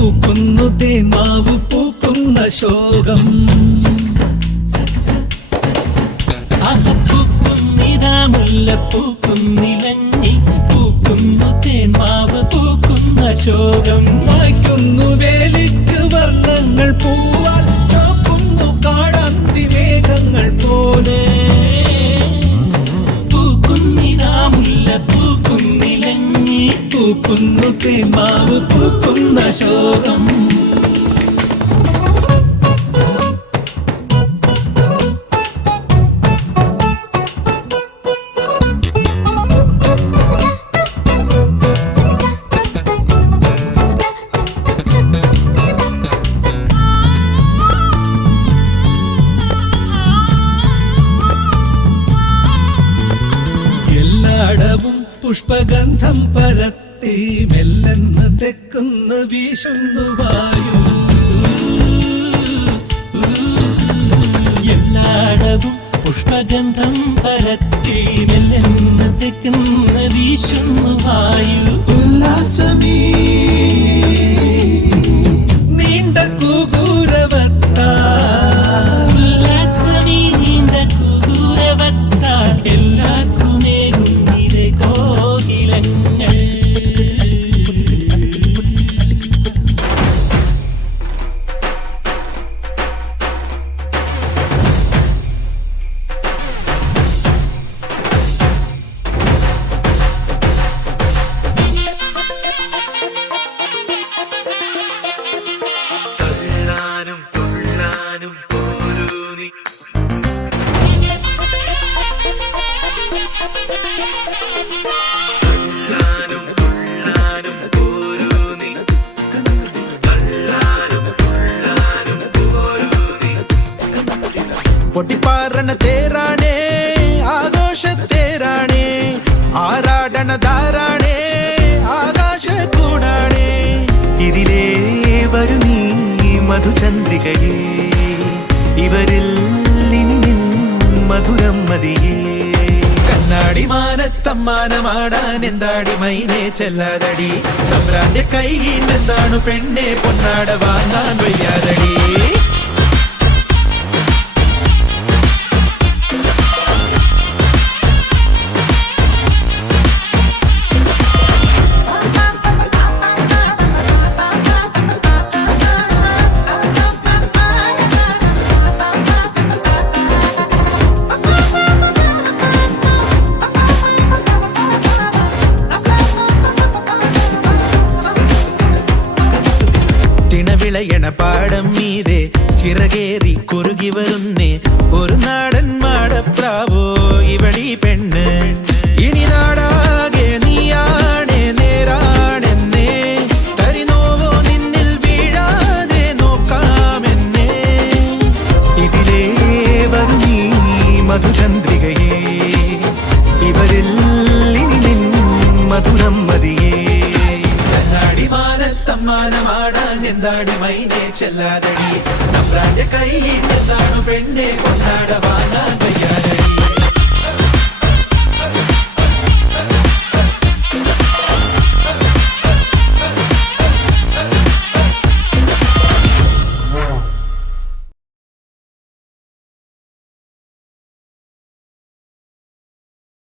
പൂക്കുന്നു തേന്മാവ് പൂക്കുന്ന ശോകം പൂക്കുന്നിതാ മുല്ലപ്പൂക്കുന്നിലഞ്ഞി പൂക്കുന്നു തേന്മാവ് പൂക്കുന്ന ശോകം വായിക്കുന്നു വേലിക്ക് വർണ്ണങ്ങൾ പൂവാൽ ചോക്കുന്നു കാടന്തി മേഘങ്ങൾ പോലെ പൂക്കുന്നിതാ മുല്ലപ്പൂക്കുന്നിലഞ്ഞി പൂക്കുന്നു തേന്മാവ് പൂക്കുന്ന ശോകം എല്ലാടവും പുഷ്പഗന്ധം പരത്തി മെല്ലെന്ന് തെക്കുന്ന വീശുന്നു വായു എല്ലാടവും പുഷ്പഗന്ധം പരത്തി മെല്ലെന്ന് തെക്കുന്ന വീശുന്നു വായു ഉല്ലാസമീ നീണ്ട കൂകൂരവത്താ ഉല്ലാസമീ നീണ്ട കൂകൂരവത്താൽ എല്ലാക്കുമേകുന്നിരെ കോകിലങ്ങൾ പൊട്ടിപ്പാറണ തേരാണേ ആഘോഷത്തേരാണേ ആരാടണ ധാരാണേ ആകാശ കൂടാണേ ഇതിലേ വരു നീ മധുചന്ദ്രികയേ ഇവരിൽ ഇനി നിൻ മധുരം മതിയേ കണ്ണാടി മാനത്തമ്മാനമാടാൻ എന്താടി മൈനെ ചെല്ലാതടി തമ്പ്രാന്റെ കൈയിൽ എന്താണ് പെണ്ണെ പൊന്നാട വാങ്ങാൻ വയ്യാതടി തിണവിളയണ പാടം മീതെ ചിറകേറി കുറുകി വരുന്നേ ഒരു നാടൻ മാടപ്രാവോ ഇവളീ പെണ്ണ് ഇനി നാടാകെ നീയാണേ നേരാണെന്നേ തരിനോവോ നിന്നിൽ വീഴാതെ നോക്കാമെന്നേ ഇതിലേ വരു നീ മധുചന്ദ്രികയേ ഇവരിൽ ഇനി നിൻ മധുരം മതിയേ കണ്ണാടി മാനത്തമ്മാനമാടാൻ എന്താടി മൈനെ ചെല്ലാതടി തമ്പ്രാന്റെ കൈയിൽ എന്താണ് പെണ്ണെ കൊണ്ടാട